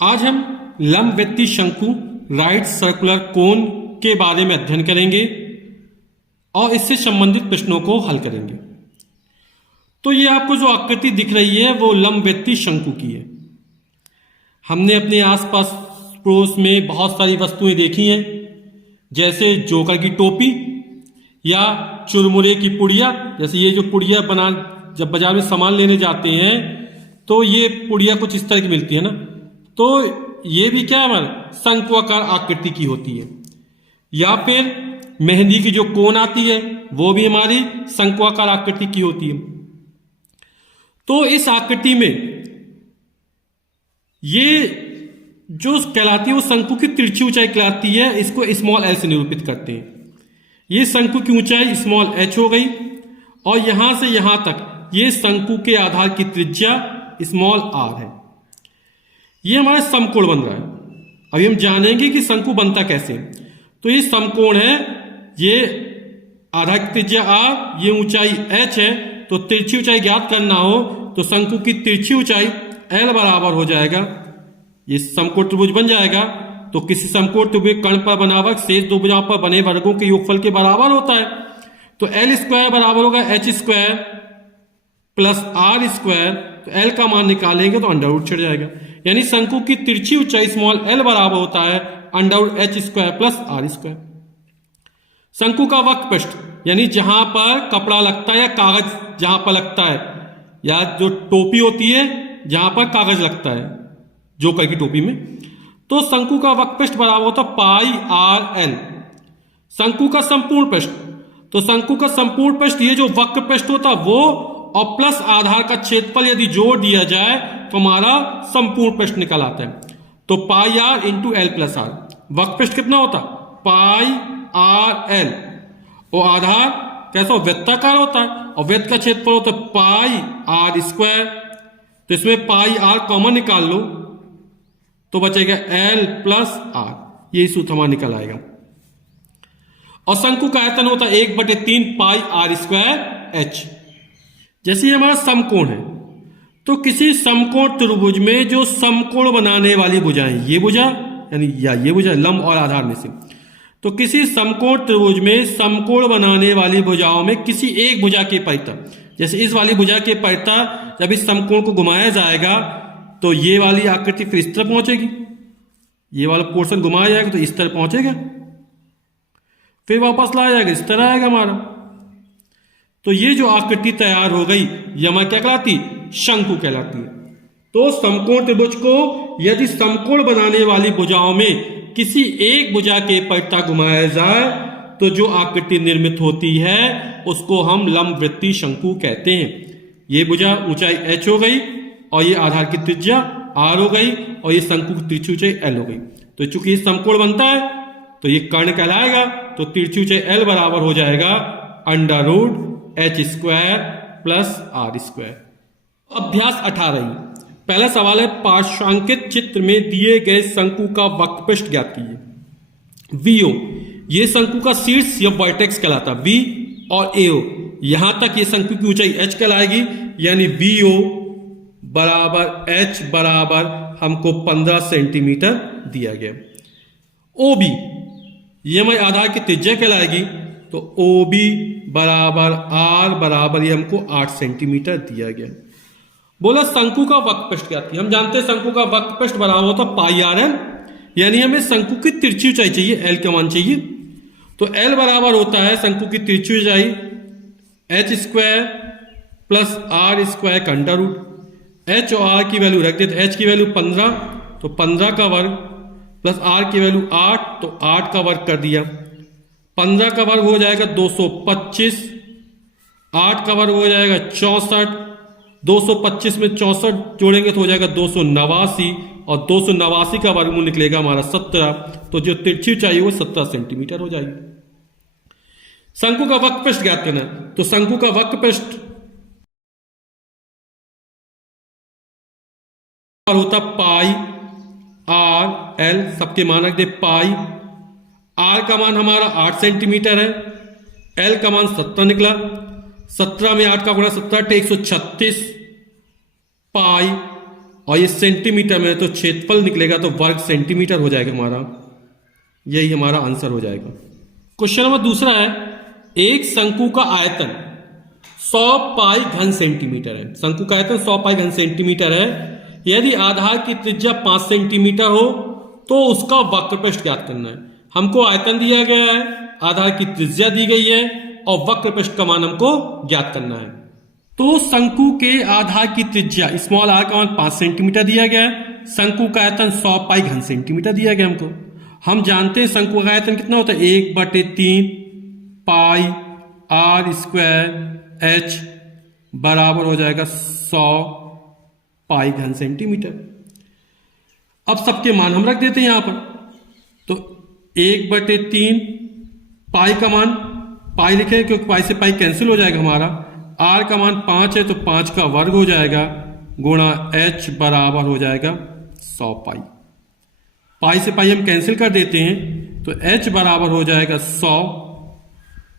आज हम लंबवृत्तीय शंकु राइट सर्कुलर कोन के बारे में अध्ययन करेंगे और इससे संबंधित प्रश्नों को हल करेंगे। तो ये आपको जो आकृति दिख रही है वो लंबवृत्तीय शंकु की है। हमने अपने आसपास पड़ोस में बहुत सारी वस्तुएं देखी हैं, जैसे जोकर की टोपी या चुरमुरे की पुड़िया। जैसे ये जो पुड़िया बना, जब बाजार में सामान लेने जाते हैं तो ये पुड़िया कुछ इस तरह की मिलती है ना, तो ये भी क्या है हमारे शंक्वाकार आकृति की होती है। या फिर मेहंदी की जो कोन आती है वो भी हमारी शंक्वाकार आकृति की होती है। तो इस आकृति में ये जो कहलाती है वो शंकु की तिरछी ऊंचाई कहलाती है। इसको स्मॉल एल से निरूपित करते हैं। ये शंकु की ऊंचाई स्मॉल एच हो गई और यहां से यहां तक ये शंकु के आधार की त्रिज्या स्मॉल आर है। ये हमारा समकोण बन रहा है। अभी हम जानेंगे कि शंकु बनता कैसे। तो ये समकोण है, ये आधार की त्रिज्या आर, ये ऊंचाई एच है। तो तिरछी ऊंचाई ज्ञात करना हो तो शंकु की तिरछी ऊंचाई एल बराबर हो जाएगा, ये समकोण त्रिभुज बन जाएगा। तो किसी समकोण त्रिभुज कर्ण पर बना वर्ग शेष दो भुजाओं पर बने वर्गों के योगफल के बराबर होता है। तो एल स्क्वायर बराबर होगा H square plus R square. तो एल का मान निकालेंगे तो अंडर रूट छिड़ जाएगा। यानी शंकु की तिरछी ऊंचाई स्मॉल एल बराबर होता है under root H square plus R square. शंकु का वक्र पृष्ठ यानी जहां पर कपड़ा लगता है या कागज जहां पर लगता है, या जो टोपी होती है जहां पर कागज लगता है जोकर की टोपी में, तो शंकु का वक्र पृष्ठ बराबर होता है पाई आर एल। शंकु का संपूर्ण पृष्ठ, तो शंकु का संपूर्ण पृष्ठ ये जो वक्र पृष्ठ होता है वो और प्लस आधार का क्षेत्रफल यदि जोड़ दिया जाए तो हमारा संपूर्ण पृष्ठ निकल आता है। तो pi r into l plus r. वक्र पृष्ठ कितना होता पाई आर एल और आधार कैसा वृत्ताकार होता है और वृत्त का क्षेत्रफल होता है पाई आर स्क्वायर। तो इसमें पाई आर कॉमन निकाल लो तो बचेगा एल प्लस आर, यही सूत्र हमारा निकल आएगा। और शंकु का आयतन होता है 1/3 पाई आर स्क्वायर एच। जैसे हमारा समकोण है तो किसी समकोण त्रिभुज में जो समकोण बनाने वाली भुजाएं, ये भुजा यानी या ये भुजा लंब और आधार में से, तो किसी समकोण त्रिभुज में समकोण बनाने वाली भुजाओं में किसी एक भुजा के परिता, जैसे इस वाली भुजा के परिता जब इस समकोण को घुमाया जाएगा तो ये वाली आकृति फिर इस तरह पहुंचेगी, ये वाला पोर्शन घुमाया जाएगा तो इस तरह पहुंचेगा, फिर वापस लाया जाएगा इस तरह आएगा हमारा। तो ये जो आकृति तैयार हो गई ये हमारी क्या कहलाती, शंकु कहलाती है। तो समकोण त्रिभुज को यदि समकोण बनाने वाली भुजाओं में किसी एक भुजा के परिता घुमाया जाए तो जो आकृति निर्मित होती है उसको हम लंबवृत्तीय शंकु कहते हैं। ये भुजा ऊंचाई एच हो गई और ये आधार की त्रिज्या आर हो गई और ये शंकु की तिरछी ऊंचाई एल हो गई। तो चूंकि ये समकोण बनता है तो ये कर्ण कहलाएगा। तो तिरछी ऊंचाई एल बराबर हो जाएगा under root H square plus R square. अभ्यास 18। पहला सवाल है, पार्श्वांकित चित्र में दिए गए शंकु का वक्र पृष्ठ ज्ञात कीजिए। वीओ ये शंकु का शीर्ष या वर्टेक्स कहलाता है, वी और एओ यहां तक ये शंकु की ऊंचाई एच कहलाएगी। यानी वीओ बराबर एच बराबर हमको 15 सेंटीमीटर दिया गया। ओबी ये हमारे आधार की त्रिज्या कहलाएगी। तो ओबी बराबर आर बराबर ये हमको 8 सेंटीमीटर दिया गया। बोला शंकु का वक्र पृष्ठ क्या थी। हम जानते हैं शंकु का वक्र पृष्ठ बराबर होता पाई आर एल, यानी हमें शंकु की तिरछी ऊंचाई चाहिए, एल का मान चाहिए। तो एल बराबर होता है शंकु की तिरछी ऊंचाई H square plus R square का अंडर रूट। एच और आर की वैल्यू रख देते, एच की वैल्यू 15 तो 15 का वर्ग प्लस आर की वैल्यू 8 तो 8 का वर्ग कर दिया। 15 का वर्ग हो जाएगा 225, 8 का वर्ग हो जाएगा 64, 225 में 64 जोड़ेंगे तो हो जाएगा 289 और 289 का वर्गमूल निकलेगा हमारा 17। तो जो तिरछी ऊंचाई वो 17 सेंटीमीटर हो जाएगी। शंकु का वक्र पृष्ठ ज्ञात करना, तो शंकु का वक्र पृष्ठ होता पाई आर एल, सबके मान रख दे पाई। आर का मान हमारा 8 सेंटीमीटर है, एल का मान 17 निकला। 17 में 8 का गुणा 17 136 पाई और ये सेंटीमीटर में, तो क्षेत्रफल निकलेगा तो वर्ग सेंटीमीटर हो जाएगा हमारा। यही हमारा आंसर हो जाएगा। क्वेश्चन नंबर दूसरा है, एक शंकु का आयतन 100 पाई घन सेंटीमीटर है। शंकु का आयतन 100 पाई घन सेंटीमीटर है। यदि आधार की त्रिज्या 5 सेंटीमीटर हो तो उसका वक्रपृष्ठ ज्ञात करना है। हमको आयतन दिया गया है, आधार की त्रिज्या दी गई है और वक्रपृष्ठ का मान हमको ज्ञात करना है। तो शंकु के आधार की त्रिज्या स्मॉल आर का मान 5 सेंटीमीटर दिया गया है। शंकु का आयतन 100 पाई घन सेंटीमीटर दिया गया हमको। हम जानते हैं शंकु का आयतन कितना होता है, 1/3 पाई आर स्क्वायर एच बराबर हो जाएगा 100 पाई घन सेंटीमीटर। अब सबके मान हम रख देते हैं यहां पर। तो 1/3 पाई का मान, पाई लिखे क्योंकि पाई से पाई कैंसिल हो जाएगा हमारा। आर का मान 5 है तो 5 का वर्ग हो जाएगा गुणा एच बराबर हो जाएगा 100 पाई। पाई से पाई हम कैंसिल कर देते हैं तो एच बराबर हो जाएगा 100,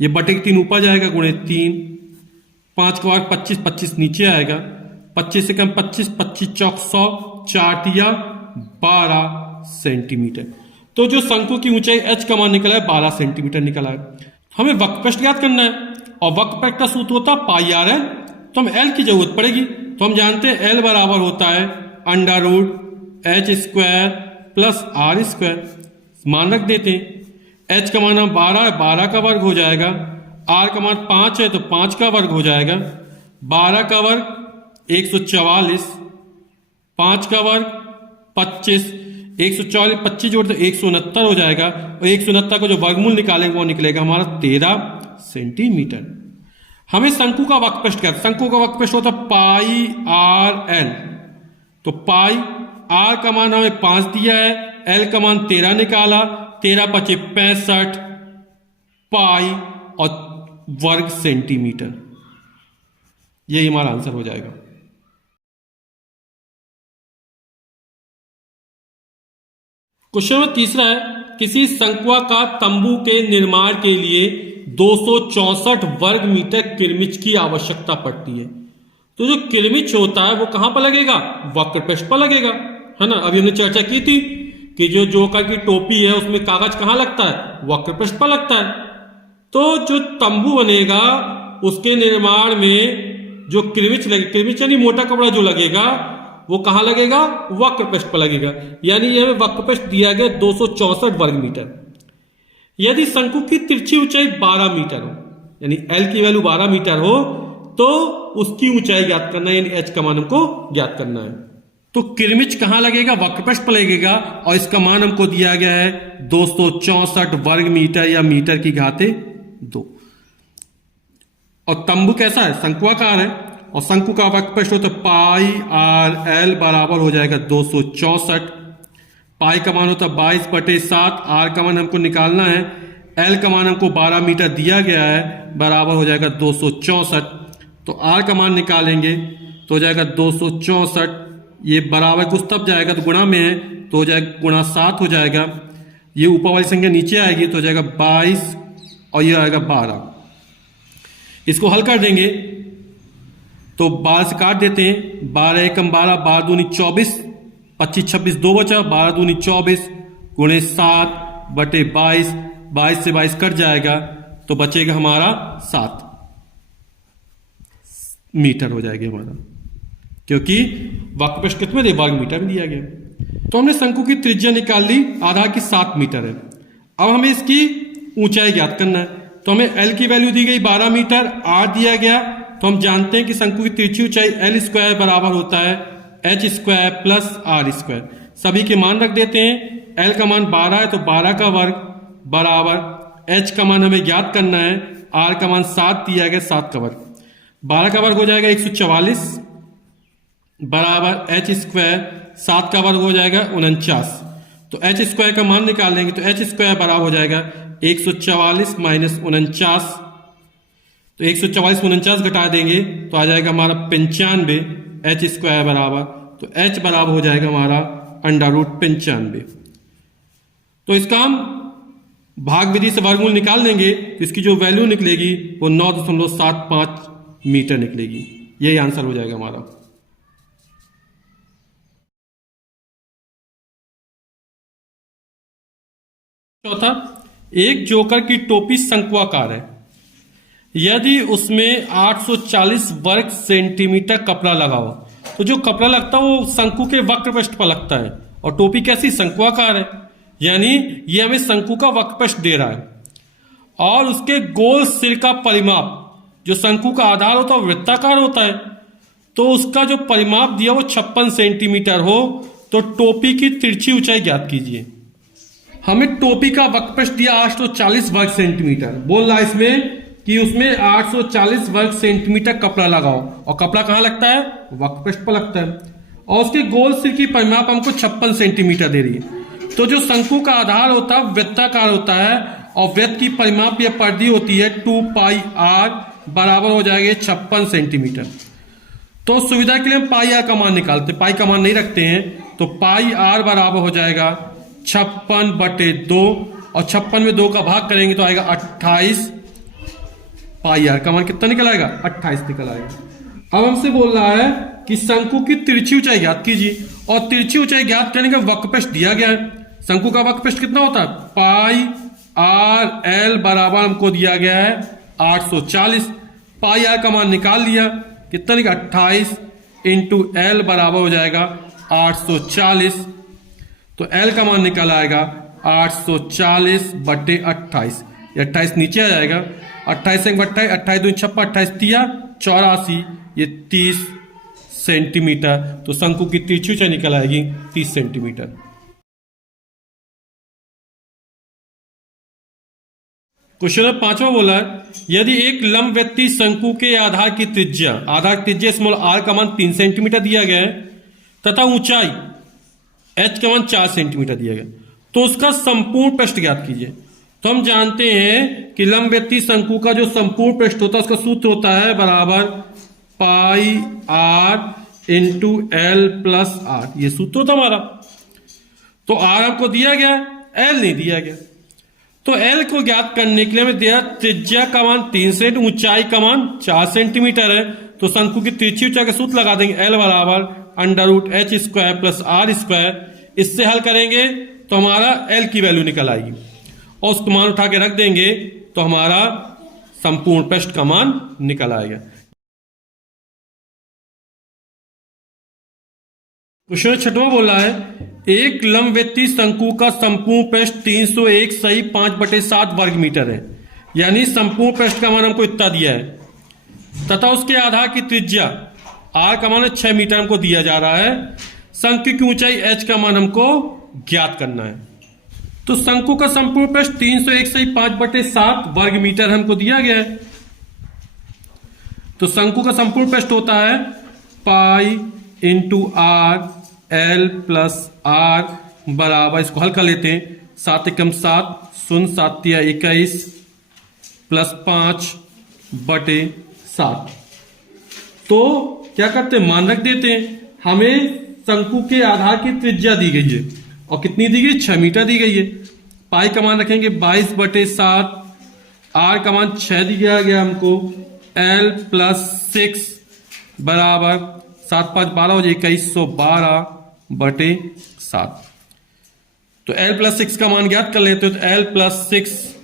ये बटे 3 ऊपर जाएगा गुणे 3, 5 का वर्ग 25, 25 नीचे आएगा, 25 से कम 25, 25 चौक 100, 4 तिया 12 सेंटीमीटर। तो जो शंकु की ऊंचाई एच का मान निकला है 12 सेंटीमीटर निकला है। हमें वक्रपृष्ठ ज्ञात करना है और वक्रपृष्ठ का सूत्र होता है पाई आर एल, तो हम एल की जरूरत पड़ेगी। तो हम जानते हैं एल बराबर होता है √h² प्लस आर स्क्वायर। मान रख देते हैं। एच का मान 12 है, 12 का वर्ग हो जाएगा। आर का मान 5 है तो 5 का वर्ग हो जाएगा। 12 का वर्ग 144, 5 का वर्ग 25, 144 25 जोड़ तो 169 हो जाएगा और 169 को जो वर्गमूल निकालेंगे वो निकलेगा हमारा 13 सेंटीमीटर। हमें शंकु का वक्रपृष्ठ क्या है, शंकु का वक्रपृष्ठ होता है पाई आर एल। तो पाई आर का मान हमें 5 दिया है, एल का मान 13 निकाला, 13 × 5 = 65 पाई और वर्ग सेंटीमीटर। यही हमारा आंसर हो जाएगा। क्वेश्चन नंबर तीसरा है, किसी शंक्वाकार तंबू के निर्माण के लिए 264 वर्ग मीटर किरमिच की आवश्यकता पड़ती है। तो जो किरमिच होता है वो कहां पर लगेगा, वक्रपृष्ठ पर लगेगा, है ना। अभी हमने चर्चा की थी कि जो जोकर की टोपी है उसमें कागज कहां लगता है, वक्रपृष्ठ पर लगता है। तो जो तंबू बनेगा उसके निर्माण में जो किरमिच लगे, किरमिच यानी मोटा कपड़ा जो लगेगा वो कहां लगेगा, वक्रपृष्ठ पर लगेगा। यानी ये हमें वक्रपृष्ठ दिया गया 264 वर्ग मीटर। यदि शंकु की तिरछी ऊंचाई 12 मीटर हो, यानी एल की वैल्यू 12 मीटर हो, तो उसकी ऊंचाई ज्ञात करना है, यानी एच का मान हमको ज्ञात करना है। तो किरमिच कहां लगेगा, वक्रपृष्ठ पर लगेगा और इसका मान हमको दिया गया है 264 वर्ग मीटर या मीटर की घाते 2। और तंबू कैसा है, शंक्वाकार है और शंकु का वक्रपृष्ठ होता है पाई आर एल बराबर हो जाएगा 264। पाई का मान होता है 22/7, आर का मान हमको निकालना है, एल का मान हमको 12 मीटर दिया गया है, बराबर हो जाएगा 264। तो आर का मान निकालेंगे तो हो जाएगा 264, ये बराबर कुछ तब जाएगा तो गुणा में है तो हो जाएगा गुणा 7 हो जाएगा, ये ऊपर वाली संख्या नीचे आएगी तो हो जाएगा 22 और ये आएगा 12। इसको हल कर देंगे तो 12 से काट देते हैं, 12 × 12, 12 दूनी 24, 25 26 2 बचा, 12 दूनी 24 गुणे 7/22, 22 से 22 कट जाएगा तो बचेगा हमारा 7 मीटर हो जाएगा हमारा, क्योंकि वक्रपृष्ठ कितने दे, वर्ग मीटर में दिया गया। तो हमने शंकु की त्रिज्या निकाल ली, आधार की 7 मीटर है। अब हमें इसकी ऊंचाई ज्ञात करना है। तो हमें एल की वैल्यू दी गई 12 मीटर, आर दिया गया, तो हम जानते हैं कि शंकु की तिरछी ऊंचाई L² बराबर होता है h² प्लस r²। सभी के मान रख देते हैं। L का मान 12 है तो 12 का वर्ग बराबर h का मान हमें ज्ञात करना है, r का मान 7 दिया गया, 7 का वर्ग, 12 का वर्ग हो जाएगा 144 बराबर h², 7 का वर्ग हो जाएगा 49। तो h² का मान निकाल लेंगे तो h² बराबर हो जाएगा 144 माइनस 49। तो 144 49 घटा देंगे तो आ जाएगा हमारा 95, h² बराबर, तो h बराबर हो जाएगा हमारा √95। तो इसका हम भाग विधि से वर्गमूल निकाल लेंगे तो इसकी जो वैल्यू निकलेगी वो 9.75 मीटर निकलेगी। यही आंसर हो जाएगा हमारा। चौथा, एक जोकर की टोपी शंक्वाकार है। यदि उसमें 840 वर्ग सेंटीमीटर कपड़ा लगा हो, तो जो कपड़ा लगता है वो शंकु के वक्र पृष्ठ पर लगता है, और टोपी कैसी, शंक्वाकार है, यानी ये हमें शंकु का वक्र पृष्ठ दे रहा है। और उसके गोल सिर का परिमाप, जो शंकु का आधार होता है वो वृत्ताकार होता है, तो उसका जो परिमाप दिया वो 56 सेंटीमीटर हो, तो टोपी की तिरछी ऊंचाई ज्ञात कीजिए। हमें टोपी का वक्र पृष्ठ दिया 840 वर्ग सेंटीमीटर, बोल रहा है इसमें कि उसमें 840 वर्ग सेंटीमीटर कपड़ा लगाओ, और कपड़ा कहां लगता है, वक्र पृष्ठ पर लगता है, और उसके गोल सिर की परिमाप हमको 56 सेंटीमीटर दे रही है। तो जो शंकु का आधार होता है वृत्ताकार होता है, और वृत्त की परिमाप या परिधि होती है 2 पाई r, बराबर हो जाएगा 56 सेंटीमीटर। तो सुविधा के लिए हम पाई आर का मान निकालते, पाई का मान नहीं रखते हैं, तो पाई आर बराबर हो जाएगा 56/2, और 56 में 2 का भाग करेंगे तो आएगा 28। पाई आर का मान कितना निकल आएगा, 28 निकल आएगा। अब हमसे बोल रहा है कि शंकु की तिरछी ऊंचाई ज्ञात कीजिए, और तिरछी ऊंचाई ज्ञात करने का वक्र पृष्ठ दिया गया है। शंकु का वक्र पृष्ठ कितना होता है, पाई आर एल बराबर हमको दिया गया है 840। पाई आर का मान निकाल लिया, कितना निकला, 28 इंटू एल बराबर हो जाएगा 840। तो एल का मान निकल आएगा 840/28, 28 नीचे आ जाएगा, 28 से 28, 28 दूनी 56, 28 तिया 84, ये 30 सेंटीमीटर। तो शंकु की तिरछी ऊंचाई निकल आएगी 30 सेंटीमीटर। क्वेश्चन नंबर 5वां बोला है, यदि एक लंबवृत्तीय शंकु के आधार की त्रिज्या स्मॉल आर का मान 3 सेंटीमीटर दिया गया है, तथा ऊंचाई एच का मान 4 सेंटीमीटर दिया गया, तो उसका संपूर्ण पृष्ठ ज्ञात कीजिए। तो हम जानते हैं कि लंबवृत्तीय शंकु का जो संपूर्ण पृष्ठ होता है उसका सूत्र होता है बराबर pi r into l plus r, ये सूत्र होता हमारा। तो आर आपको दिया गया, एल नहीं दिया गया, तो एल को ज्ञात करने के लिए हमें दिया त्रिज्या का मान 3 सेंट, ऊंचाई का मान 4 सेंटीमीटर है। तो शंकु की तिरछी ऊंचाई का सूत्र लगा देंगे, एल बराबर √h² प्लस r²। इससे हल करेंगे तो हमारा एल की वैल्यू निकल आएगी, और उसको मान उठा के रख देंगे तो हमारा संपूर्ण पृष्ठ का मान निकल आएगा। क्वेश्चन 6वां बोला है, एक लंबवृत्तीय शंकु का संपूर्ण पृष्ठ 301 सही 5/7 वर्ग मीटर है, यानी संपूर्ण पृष्ठ का मान हमको इतना दिया है, तथा उसके आधार की त्रिज्या r का मान 6 मीटर हमको दिया जा रहा है। शंकु की ऊंचाई h का मान हमको ज्ञात करना है। तो शंकु का संपूर्ण पृष्ठ 301 सही 5/7 वर्ग मीटर हमको दिया गया है। तो शंकु का संपूर्ण पृष्ठ होता है pi into R L plus R बराबर, इसको हल कर लेते हैं, 7 एकम 7, 0 7 तिया 21 प्लस 5/7। तो क्या करते हैं, मान रख देते हैं। हमें शंकु के आधार की त्रिज्या दी गई है, और कितनी दी गई, 6 मीटर दी गई है। पाई का मान रखेंगे 22/7, आर का मान 6 दिया गया हमको, एल प्लस 6 बराबर 7 5 12 हो जाए 2112/7। तो एल प्लस 6 का मान ज्ञात कर लेते हो, तो एल प्लस 6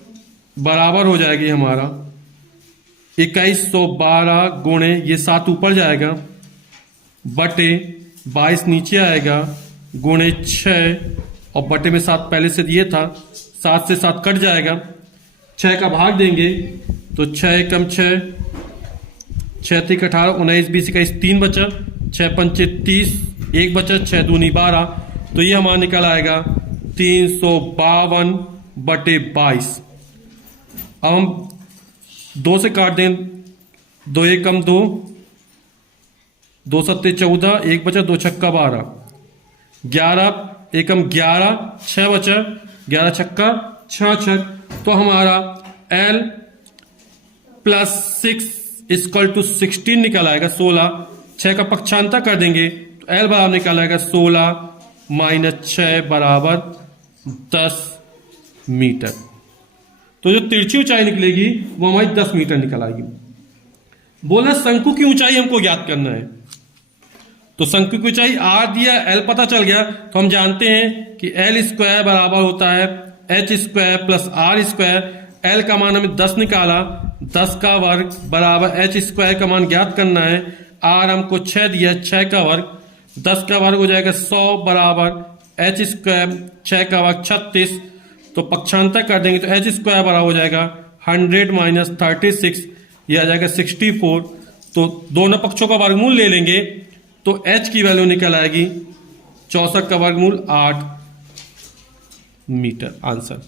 बराबर हो जाएगी हमारा 2112 गुणे, ये 7 ऊपर जाएगा, बटे 22 नीचे आएगा, गुणे 6, और बटे में 7 पहले से दिए था, 7 से 7 कट जाएगा, 6 का भाग देंगे तो 6 एकम 6, 6 3 18 19 20 21 3 बचा, 6 पंचे 30, 1 बचा, 6 दूनी 12। तो ये हमारा निकल आएगा 352/22। अब हम 2 से काट दें, 2 एकम 2, 2 सत्ते 14, 1 बचा, 2 छक्का 12, 11 एकम 11, 6 बचा, 11 छक्का 66। तो हमारा L प्लस 6 इक्वल टू 16 निकल आएगा, 16। 6 का पक्षांतर कर देंगे तो L बराबर निकल आएगा 16 माइनस 6 बराबर 10 मीटर। तो जो तिरछी ऊंचाई निकलेगी वो हमारी 10 मीटर निकल आएगी। बोला शंकु की ऊंचाई हमको ज्ञात करना है, तो शंकु की ऊंचाई r दिया, L पता चल गया, तो हम जानते हैं कि L² बराबर होता है H square plus R square. L का मान हमें 10 निकाला, 10 का वर्ग बराबर एच स्क्वायर का मान ज्ञात करना है। आर हमको 6 दिया, 6 का वर्ग, 10 का वर्ग हो जाएगा 100 बराबर एच स्क्वायर 6 का वर्ग 36। तो पक्षांतर कर देंगे तो एच स्क्वायर बराबर हो जाएगा 100 माइनस 36, यह आ जाएगा 64। तो दोनों पक्षों का वर्गमूल ले लेंगे तो एच की वैल्यू निकल आएगी 64 का वर्गमूल 8 मीटर। आंसर।